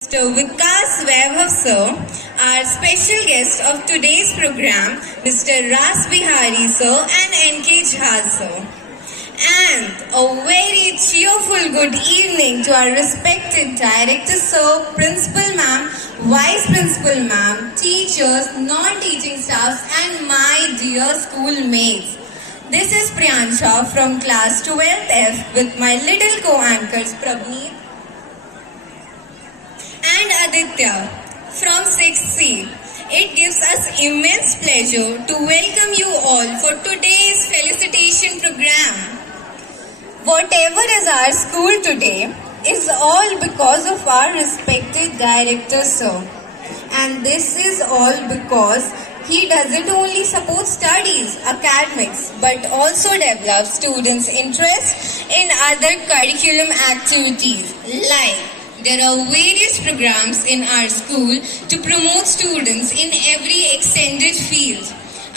Mr. Vikas Vaibhav sir, our special guest of today's program, Mr. Ras Bihari sir and N.K. Jha sir. And a very cheerful good evening to our respected director sir, principal ma'am, vice principal ma'am, teachers, non-teaching staffs and my dear schoolmates. This is Priyansha from class 12th F with my little co-anchors Prabneet and Aditya from 6th C. It gives us immense pleasure to welcome you all for today's felicitation program. Whatever is our school today is all because of our respected director sir. And this is all because he doesn't only support studies, academics, but also develops students' interest in other curriculum activities like there are various programs in our school to promote students in every extended field.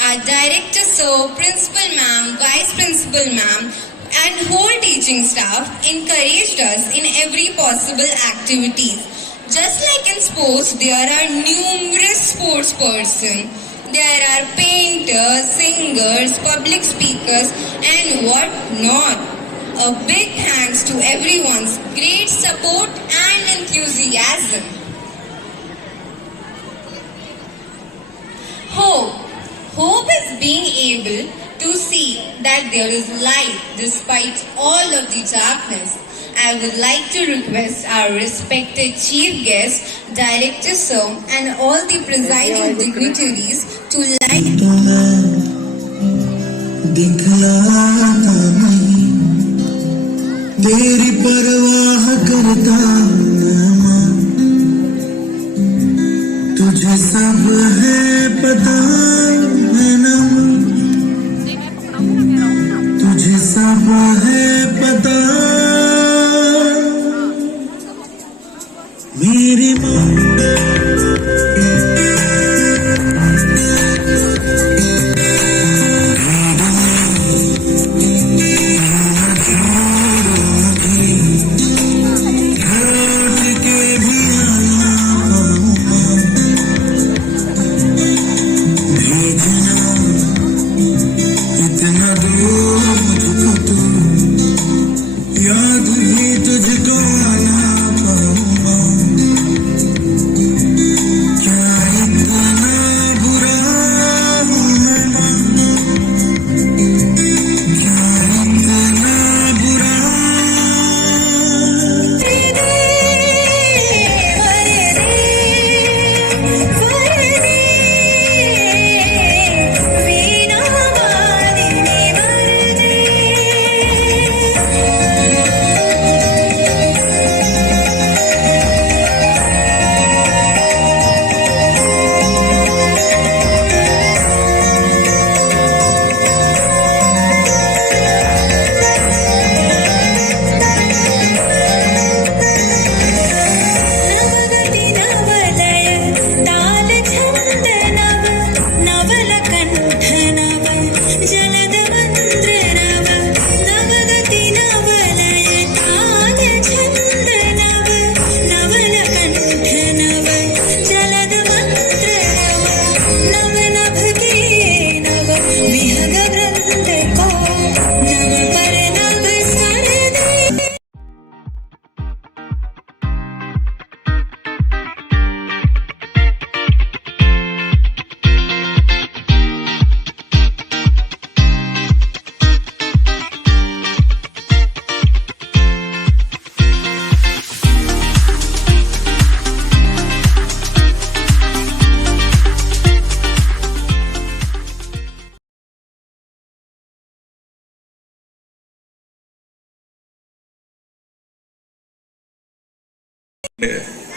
Our director sir, principal ma'am, vice principal ma'am and whole teaching staff encouraged us in every possible activities. Just like in sports, there are numerous sports persons. There are painters, singers, public speakers and what not. A big thanks to everyone's great support and enthusiasm. Hope is being able to see that there is light despite all of the darkness. I would like to request our respected chief guest, director sir and all the presiding dignitaries to light. तेरी परवाह करता तुझे सब है पता है ना, तुझे सब है पता मेरी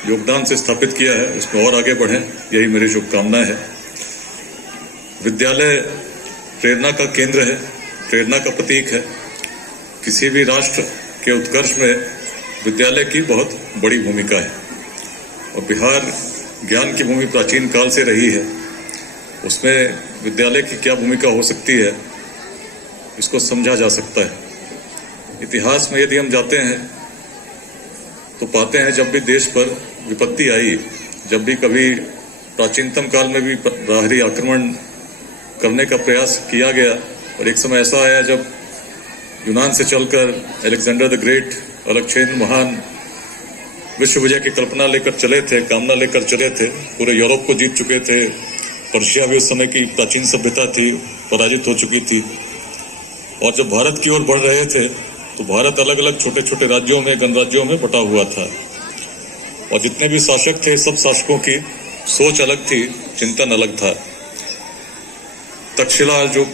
योगदान से स्थापित किया है उसमें और आगे बढ़ें, यही मेरी शुभकामनाएं है। विद्यालय प्रेरणा का केंद्र है, प्रेरणा का प्रतीक है। किसी भी राष्ट्र के उत्कर्ष में विद्यालय की बहुत बड़ी भूमिका है और बिहार ज्ञान की भूमि प्राचीन काल से रही है। उसमें विद्यालय की क्या भूमिका हो सकती है इसको समझा जा सकता है। इतिहास में यदि हम जाते हैं तो तो पाते हैं जब भी देश पर विपत्ति आई, जब भी कभी प्राचीनतम काल में भी बाहरी आक्रमण करने का प्रयास किया गया, और एक समय ऐसा आया जब यूनान से चलकर अलेक्जेंडर द ग्रेट, अलेक्जेंडर महान विश्व विजय की कल्पना लेकर चले थे, कामना लेकर चले थे, पूरे यूरोप को जीत चुके थे। पर्शिया भी उस समय की प्राचीन सभ्यता थी, पराजित हो चुकी थी। और जब भारत की ओर बढ़ रहे थे तो भारत अलग अलग छोटे छोटे राज्यों में, गणराज्यों में बटा हुआ था, और जितने भी शासक थे सब शासकों की सोच अलग थी, चिंतन अलग था। तक्षशिला जो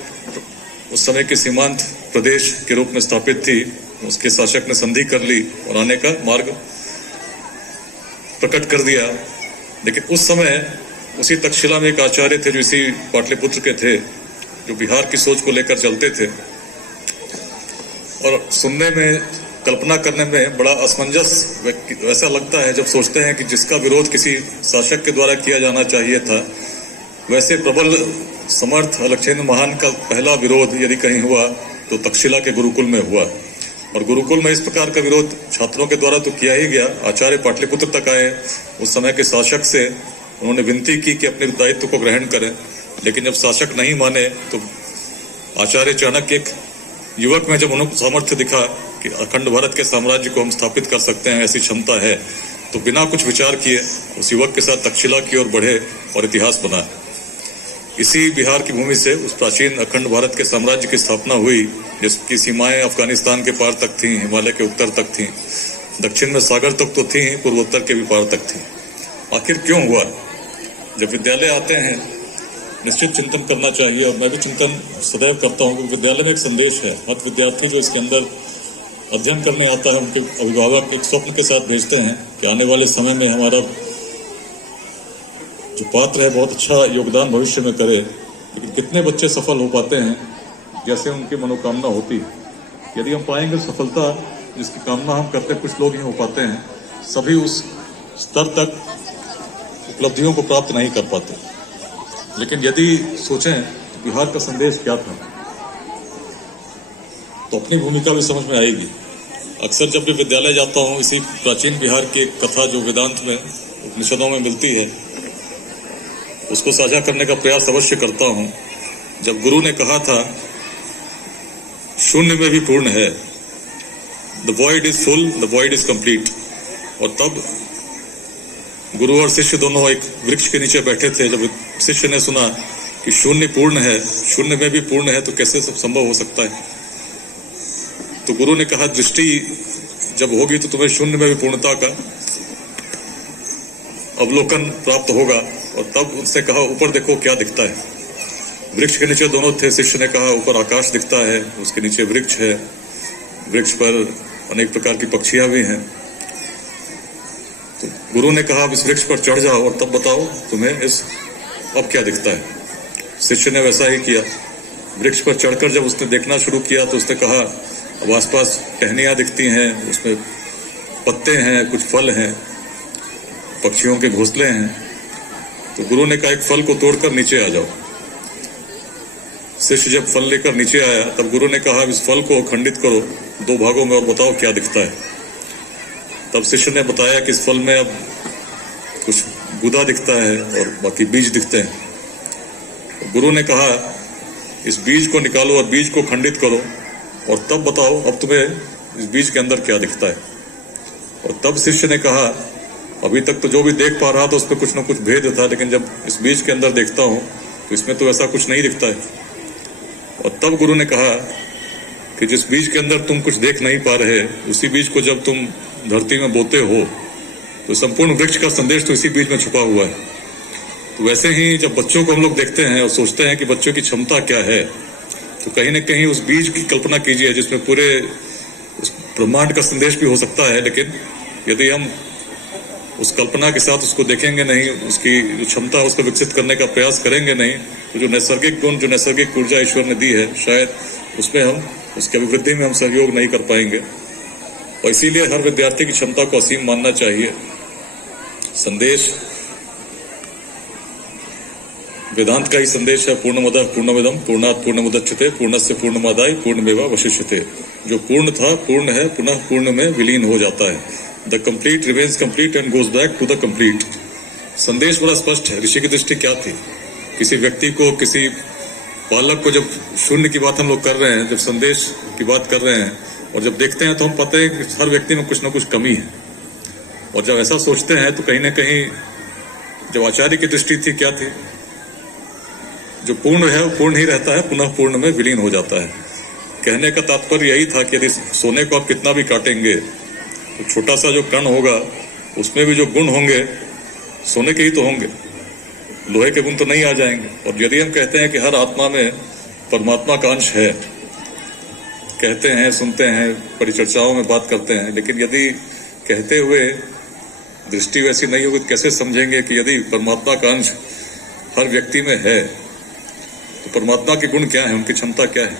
उस समय के सीमांत प्रदेश के रूप में स्थापित थी, उसके शासक ने संधि कर ली और आने का मार्ग प्रकट कर दिया। लेकिन उस समय उसी तक्षशिला में एक आचार्य थे जो इसी पाटलिपुत्र के थे, जो बिहार की सोच को लेकर चलते थे, और सुनने में, कल्पना करने में बड़ा असमंजस ऐसा लगता है जब सोचते हैं कि जिसका विरोध किसी शासक के द्वारा किया जाना चाहिए था, वैसे प्रबल समर्थ अलेक्जेंडर महान का पहला विरोध यदि कहीं हुआ तो तक्षशिला के गुरुकुल में हुआ। और गुरुकुल में इस प्रकार का विरोध छात्रों के द्वारा तो किया ही गया। आचार्य पाटलिपुत्र तक आए, उस समय के शासक से उन्होंने विनती की कि अपने दायित्व को ग्रहण करें, लेकिन जब शासक नहीं माने तो आचार्य चाणक्य, एक युवक में जब उन्हें सामर्थ्य दिखा कि अखंड भारत के साम्राज्य को हम स्थापित कर सकते हैं, ऐसी क्षमता है, तो बिना कुछ विचार किए उस युवक के साथ तक्षशिला की ओर बढ़े और इतिहास बना। इसी बिहार की भूमि से उस प्राचीन अखंड भारत के साम्राज्य की स्थापना हुई, जिसकी सीमाएं अफगानिस्तान के पार तक थीं, हिमालय के उत्तर तक थीं, दक्षिण में सागर तक तो थी, पूर्वोत्तर के भी पार तक थी। आखिर क्यों हुआ? जब विद्यालय आते हैं निश्चित चिंतन करना चाहिए, और मैं भी चिंतन सदैव करता हूँ, क्योंकि विद्यालय में एक संदेश है। हर विद्यार्थी जो इसके अंदर अध्ययन करने आता है, उनके अभिभावक एक स्वप्न के साथ भेजते हैं कि आने वाले समय में हमारा जो पात्र है बहुत अच्छा योगदान भविष्य में करे। लेकिन कितने बच्चे सफल हो पाते हैं जैसे उनकी मनोकामना होती है? यदि हम पाएंगे सफलता जिसकी कामना हम करते हैं, कुछ लोग ही हो पाते हैं, सभी उस स्तर तक उपलब्धियों को प्राप्त नहीं कर पाते। लेकिन यदि सोचें तो बिहार का संदेश क्या था, तो अपनी भूमिका भी समझ में आएगी। अक्सर जब भी विद्यालय जाता हूँ, इसी प्राचीन बिहार की कथा जो वेदांत में, उपनिषदों में मिलती है, उसको साझा करने का प्रयास अवश्य करता हूँ। जब गुरु ने कहा था शून्य में भी पूर्ण है, the void is full, the void is complete, और तब गुरु और शिष्य दोनों एक वृक्ष के नीचे बैठे थे। जब शिष्य ने सुना कि शून्य पूर्ण है, शून्य में भी पूर्ण है, तो कैसे सब संभव हो सकता है? तो गुरु ने कहा दृष्टि जब होगी तो तुम्हें शून्य में भी पूर्णता का अवलोकन प्राप्त होगा। और तब उसने कहा ऊपर देखो क्या दिखता है। वृक्ष के नीचे दोनों थे। शिष्य ने कहा ऊपर आकाश दिखता है, उसके नीचे वृक्ष है, वृक्ष पर अनेक प्रकार की पक्षियां भी हैं। तो गुरु ने कहा अब इस वृक्ष पर चढ़ जाओ और तब बताओ तुम्हें इस अब क्या दिखता है। शिष्य ने वैसा ही किया। वृक्ष पर चढ़कर जब उसने देखना शुरू किया तो उसने कहा अब आसपास टहनियां दिखती हैं, उसमें पत्ते हैं, कुछ फल हैं, पक्षियों के घोंसले हैं। तो गुरु ने कहा एक फल को तोड़कर नीचे आ जाओ। शिष्य जब फल लेकर नीचे आया तब गुरु ने कहा इस फल को खंडित करो 2 भागों में और बताओ क्या दिखता है। तब शिष्य ने बताया कि इस फल में अब कुछ गुदा दिखता है और बाकी बीज दिखते हैं। तो गुरु ने कहा इस बीज को निकालो और बीज को खंडित करो और तब बताओ अब तुम्हें इस बीज के अंदर क्या दिखता है। और तब शिष्य ने कहा अभी तक तो जो भी देख पा रहा था उसमें कुछ न कुछ भेद था, लेकिन जब इस बीज के अंदर देखता हूं तो इसमें तो ऐसा कुछ नहीं दिखता है। और तब गुरु ने कहा कि जिस बीज के अंदर तुम कुछ देख नहीं पा रहे, उसी बीज को जब तुम धरती में बोते हो तो संपूर्ण वृक्ष का संदेश तो इसी बीज में छुपा हुआ है। तो वैसे ही जब बच्चों को हम लोग देखते हैं और सोचते हैं कि बच्चों की क्षमता क्या है, तो कहीं न कहीं उस बीज की कल्पना कीजिए जिसमें पूरे उस ब्रह्मांड का संदेश भी हो सकता है। लेकिन यदि हम उस कल्पना के साथ उसको देखेंगे नहीं, उसकी जो क्षमता है उसको विकसित करने का प्रयास करेंगे नहीं, तो जो नैसर्गिक गुण, जो नैसर्गिक ऊर्जा ईश्वर ने दी है, शायद उसमें हम उसकी अभिवृद्धि में हम सहयोग नहीं कर पाएंगे। और इसीलिए हर विद्यार्थी की क्षमता को असीम मानना चाहिए। संदेश वेदांत का ही संदेश है, पूर्णमदः पूर्णमिदं पूर्णात् पूर्णमुदच्यते पूर्णस्य पूर्णमादाय पूर्णमेवावशिष्यते। जो पूर्ण था, पूर्ण है, पुनः पूर्ण में विलीन हो जाता है। The complete remains complete and goes back to the complete. संदेश बड़ा स्पष्ट है। ऋषि की दृष्टि क्या थी? किसी व्यक्ति को, किसी बालक को जब शून्य की बात हम लोग कर रहे हैं, जब संदेश की बात कर रहे हैं और जब देखते हैं तो हम पाते हैं कि हर व्यक्ति में कुछ ना कुछ कमी है। और जब ऐसा सोचते हैं तो कहीं ना कहीं जब आचार्य की दृष्टि थी क्या थी? जो पूर्ण है वो पूर्ण ही रहता है, पुनः पूर्ण में विलीन हो जाता है। कहने का तात्पर्य यही था कि यदि सोने को आप कितना भी काटेंगे तो छोटा सा जो कण होगा उसमें भी जो गुण होंगे सोने के ही तो होंगे, लोहे के गुण तो नहीं आ जाएंगे। और यदि हम कहते हैं कि हर आत्मा में परमात्मा का अंश है, कहते हैं, सुनते हैं, परिचर्चाओं में बात करते हैं, लेकिन यदि कहते हुए दृष्टि वैसी नहीं होगी तो कैसे समझेंगे कि यदि परमात्मा का अंश हर व्यक्ति में है तो परमात्मा के गुण क्या है, उनकी क्षमता क्या है?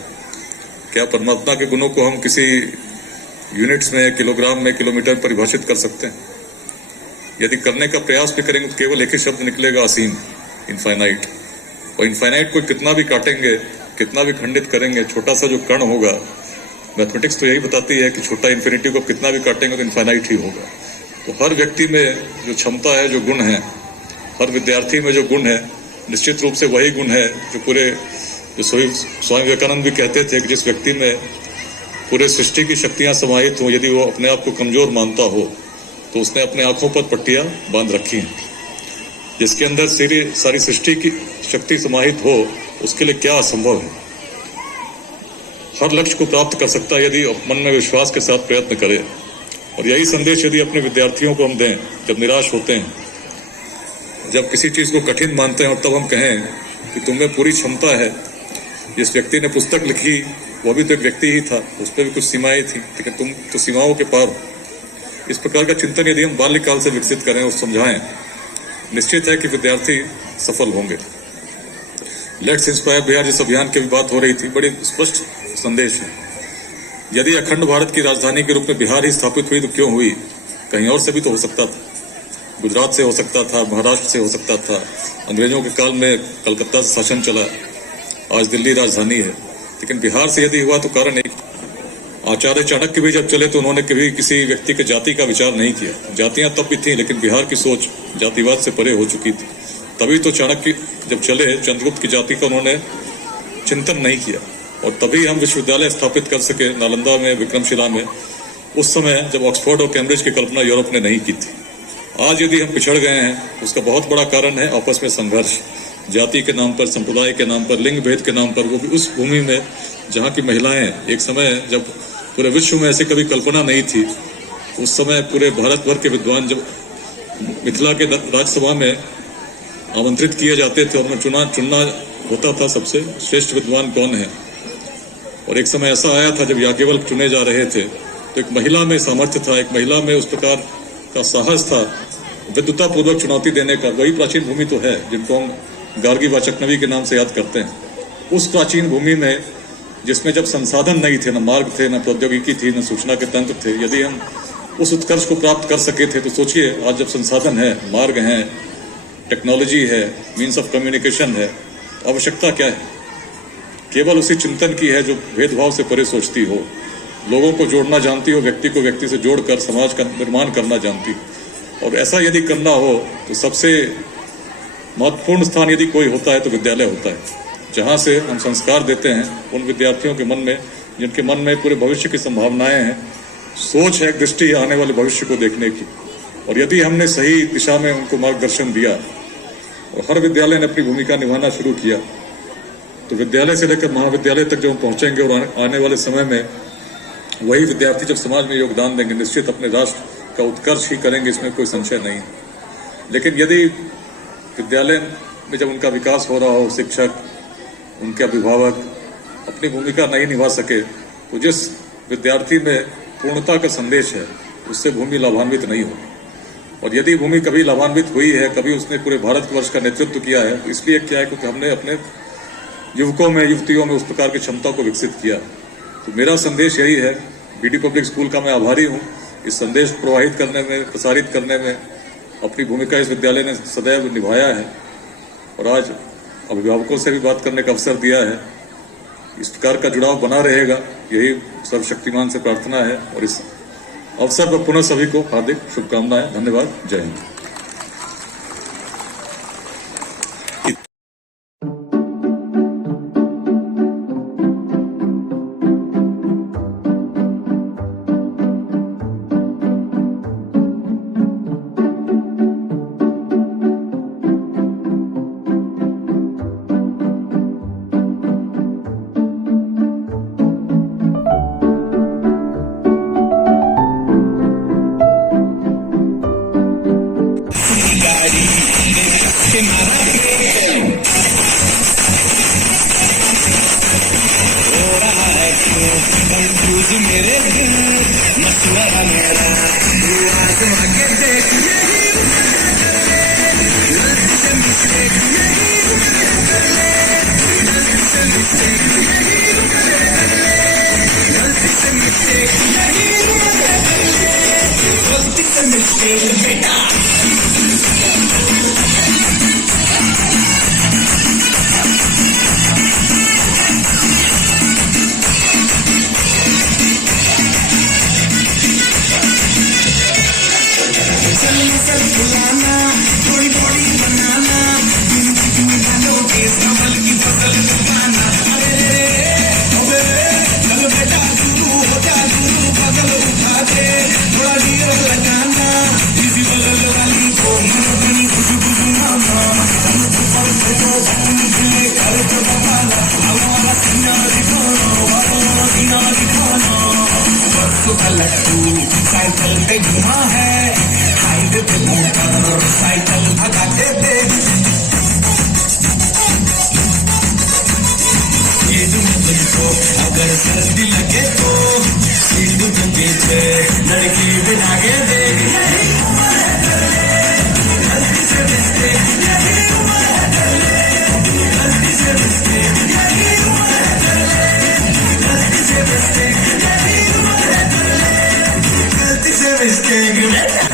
क्या परमात्मा के गुणों को हम किसी यूनिट्स में, किलोग्राम में, किलोमीटर परिभाषित कर सकते हैं? यदि करने का प्रयास भी करेंगे तो केवल एक ही शब्द निकलेगा, असीम, इनफाइनाइट। और इनफाइनाइट को कितना भी काटेंगे, कितना भी खंडित करेंगे, छोटा सा जो कण होगा, मैथमेटिक्स तो यही बताती है कि छोटा इन्फिनिटी को कितना भी काटेंगे तो इनफाइनाइट ही होगा। तो हर व्यक्ति में जो क्षमता है, जो गुण है, हर विद्यार्थी में जो गुण है, निश्चित रूप से वही गुण है जो पूरे, जो स्वामी विवेकानंद भी कहते थे कि जिस व्यक्ति में पूरे सृष्टि की शक्तियां समाहित हो, यदि वो अपने आप को कमजोर मानता हो तो उसने अपने आंखों पर पट्टियां बांध रखी हैं। जिसके अंदर सारी सृष्टि की शक्ति समाहित हो उसके लिए क्या असंभव है? हर लक्ष्य को प्राप्त कर सकता है यदि मन में विश्वास के साथ प्रयत्न करे। और यही संदेश यदि अपने विद्यार्थियों को हम दें, जब निराश होते हैं, जब किसी चीज को कठिन मानते हैं और तब हम कहें कि तुम्हें पूरी क्षमता है। जिस व्यक्ति ने पुस्तक लिखी वो भी तो एक व्यक्ति ही था, उस पर भी कुछ सीमाएं थी, लेकिन तुम तो सीमाओं के पार हो। इस प्रकार का चिंतन यदि हम बाल्यकाल से विकसित करें और समझाएं, निश्चित है कि विद्यार्थी सफल होंगे। लेट्स इंस्पायर बिहार जिस अभियान की भी बात हो रही थी, बड़ी स्पष्ट संदेश है। यदि अखंड भारत की राजधानी के रूप में बिहार ही स्थापित हुई तो क्यों हुई? कहीं और से भी तो हो सकता था। गुजरात से हो सकता था, महाराष्ट्र से हो सकता था। अंग्रेजों के काल में कलकत्ता से शासन चला, आज दिल्ली राजधानी है। लेकिन बिहार से यदि हुआ तो कारण एक, आचार्य चाणक्य भी जब चले तो उन्होंने कभी किसी व्यक्ति के जाति का विचार नहीं किया। जातियां तब भी थी लेकिन बिहार की सोच जातिवाद से परे हो चुकी थी। तभी तो चाणक्य जब चले, चंद्रगुप्त की जाति का उन्होंने चिंतन नहीं किया और तभी हम विश्वविद्यालय स्थापित कर सके नालंदा में, विक्रमशिला में, उस समय जब ऑक्सफोर्ड और कैम्ब्रिज की कल्पना यूरोप ने नहीं की थी। आज यदि हम पिछड़ गए हैं उसका बहुत बड़ा कारण है आपस में संघर्ष, जाति के नाम पर, संप्रदाय के नाम पर, लिंग भेद के नाम पर, वो भी उस भूमि में जहाँ की महिलाएं, एक समय जब पूरे विश्व में ऐसी कभी कल्पना नहीं थी, उस समय पूरे भारत भर के विद्वान जब मिथिला के राज्यसभा में आमंत्रित किए जाते थे और उनमें चुनना होता था सबसे श्रेष्ठ विद्वान कौन है। और एक समय ऐसा आया था जब याज्ञवल्क्य चुने जा रहे थे तो एक महिला में सामर्थ्य था, एक महिला में उस प्रकार का साहस था विद्वता पूर्वक चुनौती देने का। वही प्राचीन भूमि तो है जिनको हम गार्गी वाचकनवी के नाम से याद करते हैं। उस प्राचीन भूमि में जिसमें जब संसाधन नहीं थे, न मार्ग थे, न प्रौद्योगिकी थी, न सूचना के तंत्र थे, यदि हम उस उत्कर्ष को प्राप्त कर सके थे तो सोचिए आज जब संसाधन है, मार्ग है, टेक्नोलॉजी है, मीन्स ऑफ कम्युनिकेशन है, आवश्यकता क्या है? केवल उसी चिंतन की है जो भेदभाव से परे सोचती हो, लोगों को जोड़ना जानती हो, व्यक्ति को व्यक्ति से जोड़कर समाज का निर्माण करना जानती हो। और ऐसा यदि करना हो तो सबसे महत्वपूर्ण स्थान यदि कोई होता है तो विद्यालय होता है, जहाँ से हम संस्कार देते हैं उन विद्यार्थियों के मन में जिनके मन में पूरे भविष्य की संभावनाएं हैं, सोच है, एक दृष्टि है आने वाले भविष्य को देखने की। और यदि हमने सही दिशा में उनको मार्गदर्शन दिया और हर विद्यालय ने अपनी भूमिका निभाना शुरू किया तो विद्यालय से लेकर महाविद्यालय तक जब हम पहुंचेंगे और आने वाले समय में वही विद्यार्थी जब समाज में योगदान देंगे, निश्चित अपने राष्ट्र का उत्कर्ष ही करेंगे, इसमें कोई संशय नहीं। लेकिन यदि विद्यालय में जब उनका विकास हो रहा हो, शिक्षक, उनके अभिभावक अपनी भूमिका नहीं निभा सके तो जिस विद्यार्थी में पूर्णता का संदेश है उससे भूमि लाभान्वित नहीं होगी। और यदि भूमि कभी लाभान्वित हुई है, कभी उसने पूरे भारतवर्ष का नेतृत्व किया है, तो इसलिए क्या है क्योंकि हमने अपने युवकों में, युवतियों में उस प्रकार की क्षमता को विकसित किया। तो मेरा संदेश यही है, बीडी पब्लिक स्कूल का मैं आभारी हूँ। इस संदेश प्रवाहित करने में, प्रसारित करने में अपनी भूमिका इस विद्यालय ने सदैव निभाया है और आज अभिभावकों से भी बात करने का अवसर दिया है। इस प्रकार का जुड़ाव बना रहेगा, यही सर्वशक्तिमान से प्रार्थना है। और इस अवसर पर पुनः सभी को हार्दिक शुभकामनाएं। धन्यवाद। जय हिंद। साइकिल पे घुमा है, हाईवे पे मोटर साइकिल भगाते थे। तुमको अगर सर्दी लगे तो सीट के पीछे लड़की बिठा के देख। यही उम्र है गलती से मिस्टेक, यही उम्र है गलती से मिस्टेक, यही उम्र है गलती से मिस्टेक, यही उम्र है गलती से मिस्टेक।